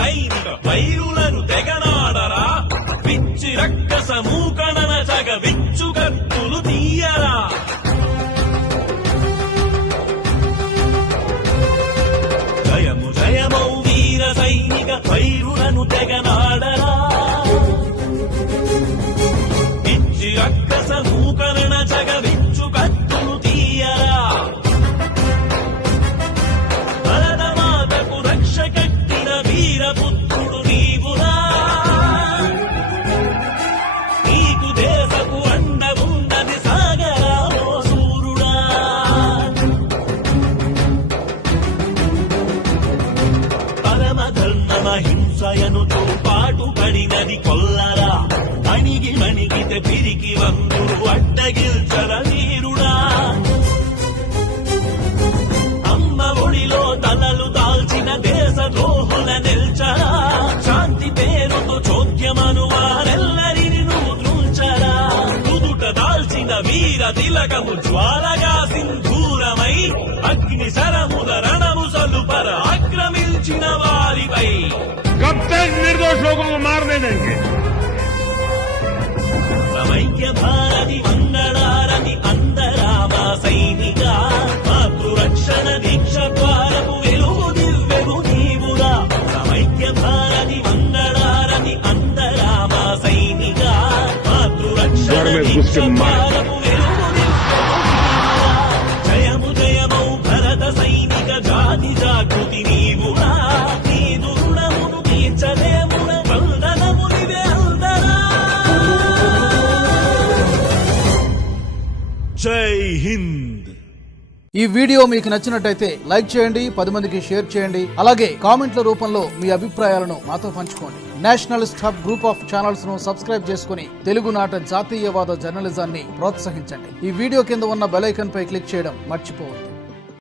సైనిక వైరులను తెగనాడరా పిచ్చి రక్కస మూకణన జగ విచ్చు కత్తులు తీయరా జయము జయమౌ వీర సైనిక వైరులను తెగనాడరా పిచ్చి రక్కస మూకరణ జగ విచ్చు కత్తులు తీయరా భరతమాతకు రక్ష కట్టిన వీరపుత్రుడు నీవురా నీకు దేశపు అండ ఉన్నది సాగరా ఓ సూరుడా పరమధర్మహింసయనుతో పాటు పడినది కొల్లరా అణిగి మణిగితే పిరికి వంగుడు అడ్డగిల్చర వీరుడా అమ్మ ఒడిలో తలలు దాల్చిన దేశ ద్రోహుల నిల్చరా శాంతి పేరుతో చోద్యమను వారెల్లరిని నువ్వు త్రుల్చరా కుదుట దాల్చిన వీర తిలకము జ్వాలగా సింధూరమై అగ్ని శరముల రణము సలుపర ఆక్రమించిన వారిపై कब तक निर्दोष लोगों को मारने देंगे? సమైక్య భారతి మంగళారతి అందరామ సైనిక మాతృరక్షణ దీక్ష ద్వారపు వెలుగు దివ్యము నీవురా సమైక్య భారతి మంగళారతి అందరామ సైనిక మాతృరక్షణ దీక్ష ద్వారపు వెలుగు దివ్యము నీవురా జయము జయమౌ భరత సైనిక జాతి జాగృతి నీవురా నీదు రుణమును తీర్చలేమున వందనమునివే అందరా జై హింద్. ఈ వీడియో మీకు నచ్చినట్టయితే లైక్ చేయండి, 10 మందికి షేర్ చేయండి. అలాగే కామెంట్ల రూపంలో మీ అభిప్రాయాలను మాతో పంచుకోండి. Nationalist hub group of channels ను సబ్స్క్రైబ్ చేసుకుని తెలుగునాట జాతీయవాద జర్నలిజాన్ని ప్రోత్సహించండి. ఈ వీడియో కింద ఉన్న బెల్ ఐకాన్ పై క్లిక్ చేయడం మర్చిపోవద్దు.